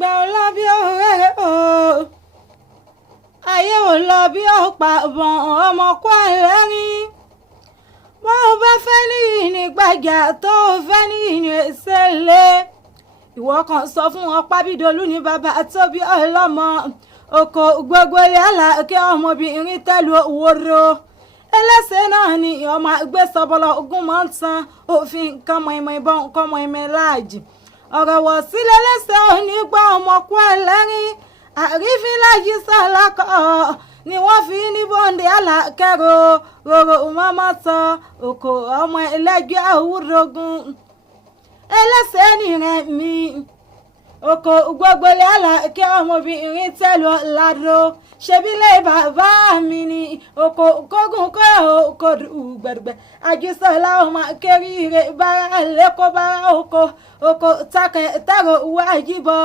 ìgbà ò lọ bí ọ̀rẹ́ o ayé ò lọ bí ọ̀pá ọ̀bọ̀n ọmọ kó ẹlẹ́rìn bó o bá fẹ́ ní ìnígbàjà tó o fẹ́ ní ìníṣẹ́lẹ̀ ìwọ kan sọ fún Ọpábídolú ní bàbá tó bí ọlọ́mọ oko gbogbo ilé àlàkẹ́ ọmọbìnrin tẹ́lu òwòrò ẹlẹ́sẹ̀ náà ni ọmọ gbé sọ́bọ̀lọ́ ogún máa ń tan òfin kọ́mọ ìmọ̀ ìbọn kọ́mọ ìmọ̀ láàjì ọ̀rọ̀ wọ̀ sílẹ̀ lẹ́sẹ̀ òní gbọ́ ọmọ kú ẹlẹ́rìn àrífín láyé sàlákọ̀ ni wọ́n fi ní bọ́ǹdì àlàkẹ́rò rorò mọ́mọ́ tán oko ọmọ ẹlẹ́gbẹ́ àwùrọ̀gùn ẹlẹ́sẹ̀ nìrẹ̀ mi oko gbogbo ilé àlàkẹ́ ọmọbìnrin tẹ́lu ládò ṣebílẹ̀ bàbá mi ni oko kógun kọ́ oko gbẹ̀rùgbẹ̀ àjíṣọ́lá ọmọ kéré bára lẹ́kọ̀ọ́ bára oko takẹ̀ tẹ̀rọ wájú bọ́.